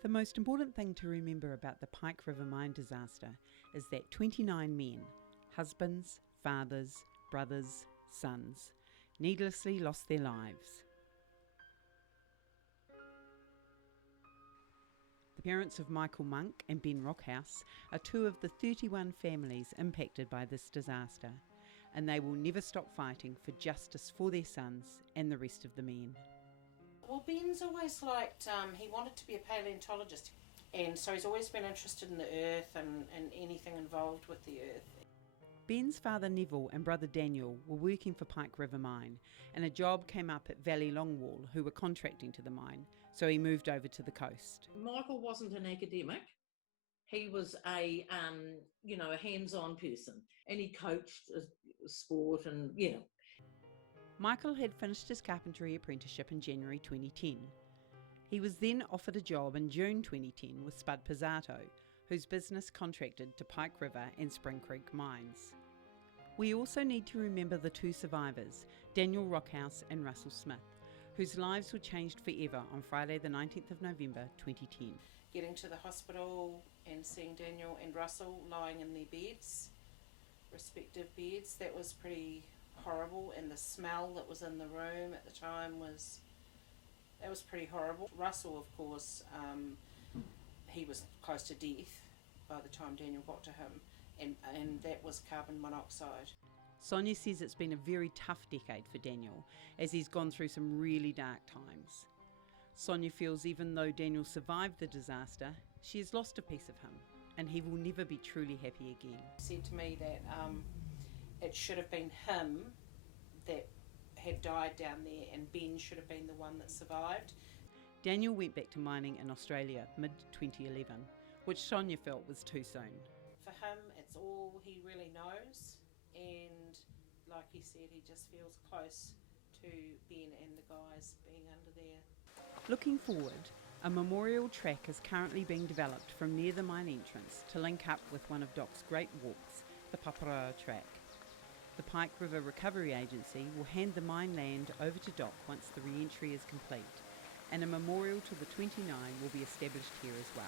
The most important thing to remember about the Pike River mine disaster is that 29 men, husbands, fathers, brothers, sons, needlessly lost their lives. The parents of Michael Monk and Ben Rockhouse are two of the 31 families impacted by this disaster, and they will never stop fighting for justice for their sons and the rest of the men. Well, Ben's always liked, he wanted to be a paleontologist, and so he's always been interested in the earth and anything involved with the earth. Ben's father Neville and brother Daniel were working for Pike River Mine, and a job came up at Valley Longwall, who were contracting to the mine, so he moved over to the coast. Michael wasn't an academic. He was a hands-on person, and he coached sport and, Michael had finished his carpentry apprenticeship in January 2010. He was then offered a job in June 2010 with Spud Pizzato, whose business contracted to Pike River and Spring Creek mines. We also need to remember the two survivors, Daniel Rockhouse and Russell Smith, whose lives were changed forever on Friday the 19th of November 2010. Getting to the hospital and seeing Daniel and Russell lying in their beds, respective beds, that was pretty horrible, and the smell that was in the room at the time was pretty horrible. Russell, of course, he was close to death by the time Daniel got to him, and that was carbon monoxide. Sonia says it's been a very tough decade for Daniel, as he's gone through some really dark times. Sonia feels even though Daniel survived the disaster, she has lost a piece of him, and he will never be truly happy again. He said to me that it should have been him that had died down there, and Ben should have been the one that survived. Daniel went back to mining in Australia mid-2011, which Sonia felt was too soon. For him, it's all he really knows, and like he said, he just feels close to Ben and the guys being under there. Looking forward, a memorial track is currently being developed from near the mine entrance to link up with one of Doc's great walks, the Paparoa track. The Pike River Recovery Agency will hand the mine land over to Doc once the re-entry is complete, and a memorial to the 29 will be established here as well.